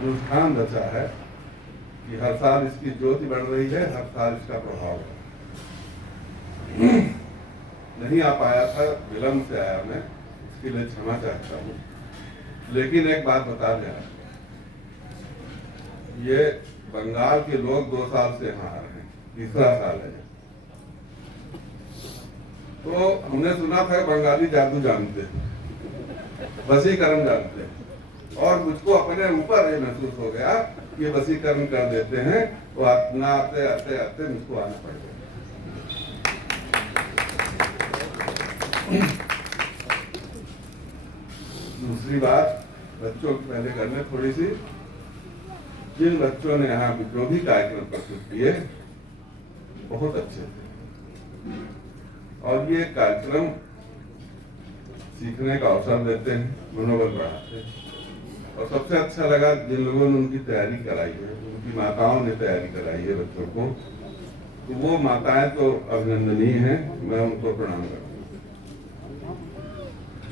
अनुष्ठान रचा है कि हर साल इसकी ज्योति बढ़ रही है, हर साल इसका प्रभाव है। नहीं आ पाया था, विलम्ब से आया मैं, इसके लिए क्षमा चाहता हूँ। लेकिन एक बात बता दें, ये बंगाल के लोग 2 साल से यहाँ आ रहे हैं, तीसरा साल है। तो हमने सुना था बंगाली जादू जानते हैं, वशीकरण जानते हैं, और मुझको अपने ऊपर ये महसूस हो गया कि ये वशीकरण कर देते हैं। तो ना आते आते आते मुझको आना पड़ गया। दूसरी बात बच्चों के पहले करने थोड़ी सी, जिन बच्चों ने यहाँ जो भी कार्यक्रम प्रस्तुत किए बहुत अच्छे थे, और ये कार्यक्रम सीखने का अवसर देते हैं, मनोबल बढ़ाते हैं। और सबसे अच्छा लगा जिन लोगों ने उनकी तैयारी कराई है, उनकी माताओं ने तैयारी कराई है बच्चों को, तो वो माताएं तो अभिनंदनीय हैं, मैं उनको प्रणाम करता हूँ।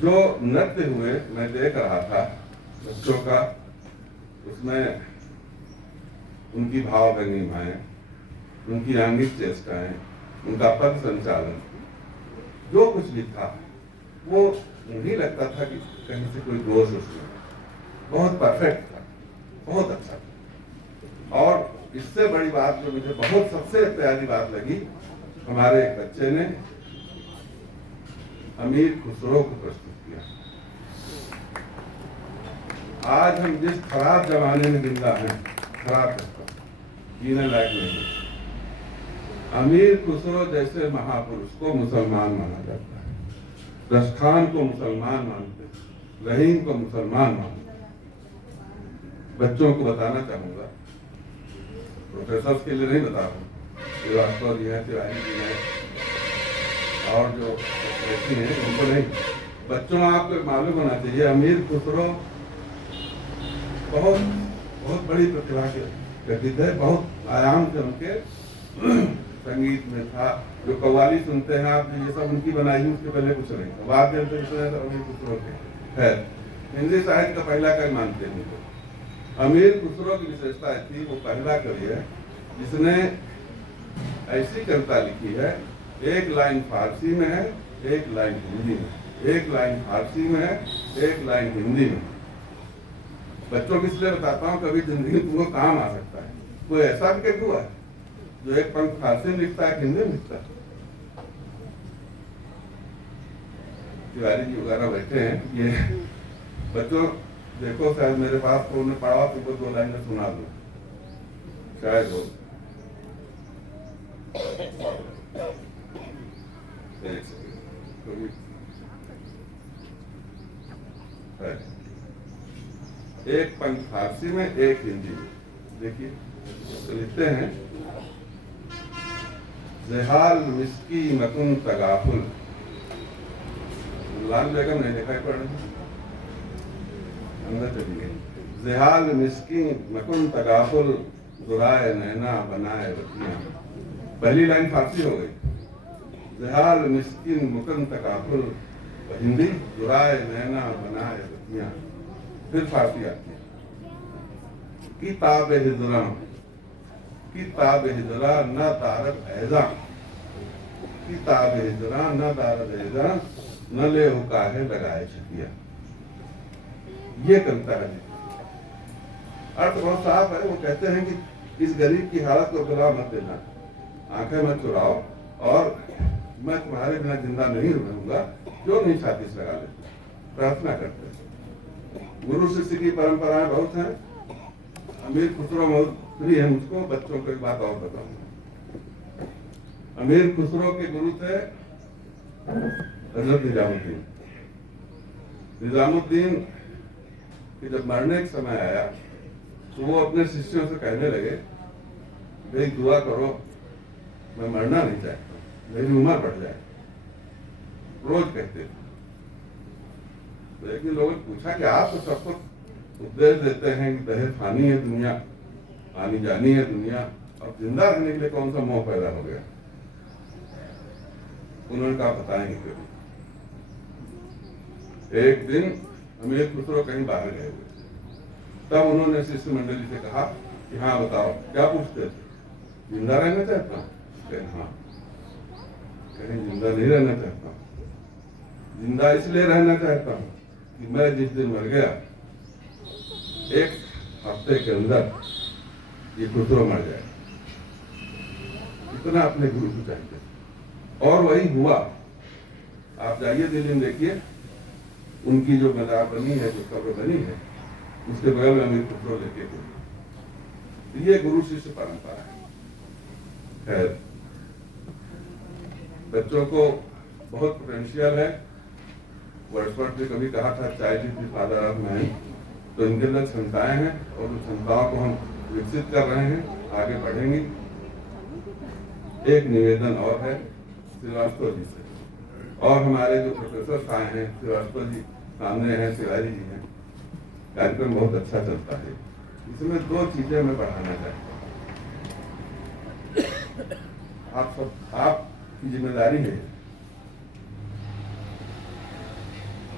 जो नृत्य हुए मैं देख रहा था बच्चों का, उसमें उनकी भाव भंगिमाएं, उनकी आंगिक चेष्टाएं, उनका पद संचालन, जो कुछ भी था वो नहीं लगता था कि कहीं से कोई दोष उसमें, बहुत परफेक्ट था, बहुत अच्छा था। और इससे बड़ी बात जो मुझे बहुत सबसे प्यारी बात लगी, हमारे एक बच्चे ने अमीर खुसरो को प्रस्तुत किया। आज हम जिस खराब जमाने में जिंदा हैं, खराब जीने लायक नहीं, अमीर खुसरो जैसे महापुरुष को मुसलमान माना जाता है, रसखान को मुसलमान मानते, रहीम को मुसलमान मानते। बच्चों को बताना चाहूंगा, प्रोफेसर के लिए नहीं बता रहा हूँ, श्रीवास्तव जी हैं, तिवारी जी हैं, और जो व्यक्ति हैं उनको नहीं, बच्चों आपको मालूम होना चाहिए अमीर खुसरो बहुत बहुत बड़ी प्रतिभा के व्यक्ति थे, बहुत आयाम थे उनके। संगीत में था, जो कव्वाली सुनते हैं आप, ये सब उनकी बनाई, उसके पहले कुछ नहीं था, वाद्य यंत्र अमीर खुसरो के। खैर, हिंदी साहित्य का पहला कवि मानते हैं उनको। अमीर खुसरो की विशेषता थी, वो पहला कवि है जिसने ऐसी कविता लिखी है, एक लाइन फारसी में है, एक लाइन हिंदी में, एक लाइन फारसी में है, एक लाइन हिंदी में। बच्चों को इसलिए बताता हूँ, कभी जिंदगी तुमको काम आ सकता है। कोई ऐसा भी कभी हुआ है जो एक पंख फारसी में लिखता है, हिंदी में लिखता है? तिवारी जी वगैरह बैठे हैं, ये बच्चों देखो, शायद मेरे पास तो उन्हें पढ़ा, तुमको 2 लाइन में सुना दो, शायद हो। एक पंख फारसी में, एक हिंदी में। देखिए तो लिखते हैं, जहाल मिस्की मकुन तगाफुल। लाल बेगम नहीं देखा पढ़ अंदर चली गई। जहाल मिस्की मकुन तगाफुल, दुराए नैना बनाए रतियां। पहली लाइन फारसी हो गई, जहाल मिस्किन मुकुन तगाफुल, हिंदी दुराए नैना बनाए रतियां। फिर फारसी आती है, किताब हिजरा, किताब हिजरा न दारत ऐजा, किताब हिजरा न दारत ऐजा, न ले हुका है लगाए छतिया। ये कविता है, अर्थ बहुत साफ है। वो कहते हैं कि इस गरीब की हालत को बुरा मत देना, आंखें मत चुराओ, और मैं तुम्हारे बिना जिंदा नहीं रहूंगा, क्यों नहीं छाती से लगा लेते, प्रार्थना करते हैं। गुरु शिष्य की परंपराएं बहुत हैं, अमीर खुसरो बहुत प्रिय है मुझको। बच्चों को एक बात और बताऊंगा, अमीर खुसरो के गुरु थे हजरत निजामुद्दीन। निजामुद्दीन कि जब मरने का समय आया तो वो अपने शिष्यों से कहने लगे, भाई दुआ करो, मैं मरना नहीं चाहता, मेरी उम्र बढ़ जाए, रोज कहते थे। तो एक दिन लोगों ने पूछा कि आप तो सबको उपदेश देते हैं कि दहे फानी है दुनिया, आनी जानी है दुनिया, अब जिंदा रहने के लिए कौन सा मोह पैदा हो गया? उन्होंने कहा बताएंगे क्यों। एक दिन अमीर खुसरो कहीं बाहर गए हुए थे, तब उन्होंने शिष्य मंडली से कहा कि हाँ बताओ क्या पूछते थे, जिंदा रहना चाहता हूँ? कहे हाँ। कहीं जिंदा नहीं रहना चाहता, जिंदा इसलिए रहना चाहता हूँ कि मैं जिस दिन मर गया एक हफ्ते के अंदर ये खुसरो मर जाए, इतना अपने गुरु को चाहते। और वही हुआ। आप जाइए दिल्ली में देखिए, उनकी जो मजार बनी है, जो कब्र बनी है, उसके बगल में अमीर खुसरो लेके गए। ये गुरु शिष्य परंपरा है। खैर, बच्चों को बहुत पोटेंशियल है। वर्ड्सवर्थ ने कभी कहा था child is the father of man. तो इनके अंदर क्षमताएं हैं और उन क्षमताओं को हम विकसित कर रहे हैं, आगे बढ़ेंगे। एक निवेदन और है श्रीवास्तव जी से, और हमारे जो प्रोफेसर आए हैं, श्रीवास्तव जी सामने हैं, तिवारी जी हैं। कार्यक्रम बहुत अच्छा चलता है। इसमें दो चीजें मैं बढ़ाना चाहता हूँ। आपकी जिम्मेदारी है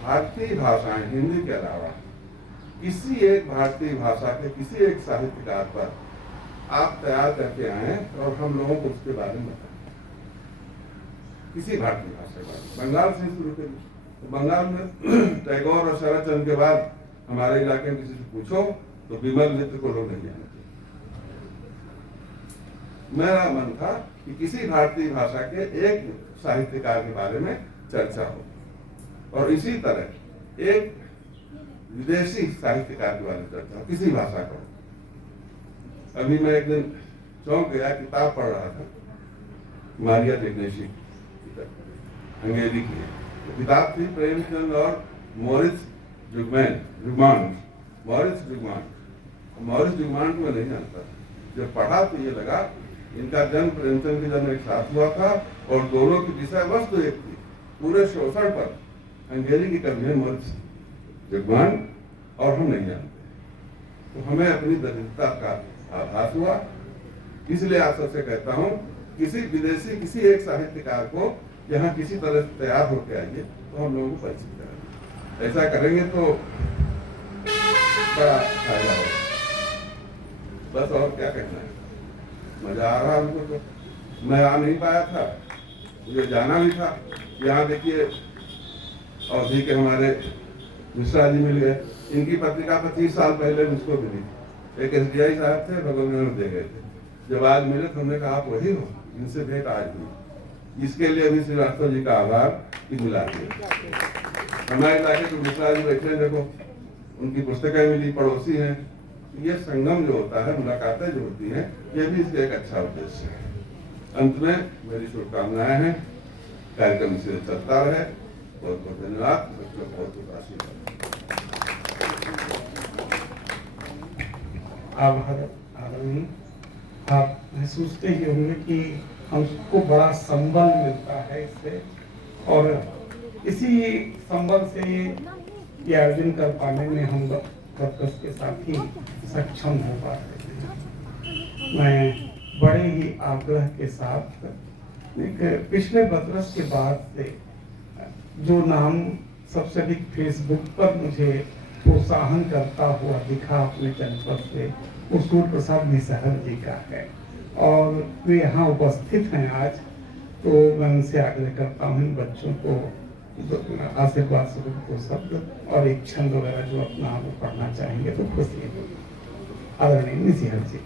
भारतीय भाषाएं, हिंदी के अलावा किसी एक भारतीय भाषा के किसी एक साहित्यकार पर आप तैयार करके आए और हम लोगों को उसके बारे में बताएं। किसी भारतीय भाषा का बंगाल से शुरू करिए। तो बंगाल में टैगोर और शरद चंद्र के बाद हमारे इलाके में किसी से पूछो तो विमल मित्र को लोग नहीं जानते। मेरा मन था कि किसी भारतीय भाषा के एक साहित्यकार के बारे में चर्चा हो, और इसी तरह एक विदेशी साहित्यकार के बारे में चर्चा हो, किसी भाषा का। अभी मैं एक दिन चौंक गया, किताब पढ़ रहा था मारिया टेग्नेशी, अंग्रेजी की तो किताब थी, प्रेमचंद और मॉरिस जुगमान। मॉरिस जुगमान को मैं नहीं जानता। जब पढ़ा तो ये लगा इनका जन्म प्रेमचंद के जन्म एक साथ हुआ था और दोनों की विषय वस्तु एक थी। पूरे शोषण पर अंग्रेजी की कवि है मॉरिस जुगमान, और हम नहीं जानते। तो हमें अपनी दरिद्रता का आभास हुआ। इसलिए आप सबसे कहता हूँ, किसी विदेशी किसी एक साहित्यकार को यहाँ किसी तरह से तैयार होकर आइए तो हम लोगों को परिचित करेंगे। ऐसा करेंगे तो बड़ा फायदा होगा। बस और क्या कहना है। मजा आ रहा हमको। तो मैं आ नहीं पाया था, मुझे जाना भी था। यहाँ देखिए अवधि के हमारे मिश्रा जी मिल गए। इनकी पत्रिका 25 साल पहले मुझको मिली। एक SDI साहब थे, भगवान दे गए थे। जब आज मिले तो हमने कहा आप वही हो, इनसे भेंट आज हुई। इसके लिए भी श्रीवास्तव जी का आभार कि मिला दिया। हमारे इलाके के मिश्रा जी बैठे, देखो उनकी पुस्तकें मिली, पड़ोसी हैं। ये संगम जो होता है, मुलाकातें जो होती हैं, ये भी इसका एक अच्छा उद्देश्य है। अंत में मेरी शुभकामनाएं हैं, कार्यक्रम से चलता रहे। बहुत बहुत धन्यवाद। बच्चों बहुत बहुत आशीर्वाद। आदरणीय, आप महसूसते ही होंगे कि हमको बड़ा संबल मिलता है इससे, और इसी संबल से ये आयोजन कर पाने में हम वर्कर्स के साथ ही सक्षम हो पाते हैं। मैं बड़े ही आग्रह के साथ पिछले बरस के बाद से जो नाम सबसे अधिक फेसबुक पर मुझे प्रोत्साहन करता हुआ दिखा अपने जनपद से, वो सूर्य प्रसाद निसहर जी का है, और वे यहाँ उपस्थित हैं आज। तो मैं उनसे आग्रह करता हूँ बच्चों को आशीर्वाद स्वरूप को शब्द और एक छंद वगैरह जो अपना आप पढ़ना चाहेंगे तो खुशी होगी। आदरणीय निसहर जी।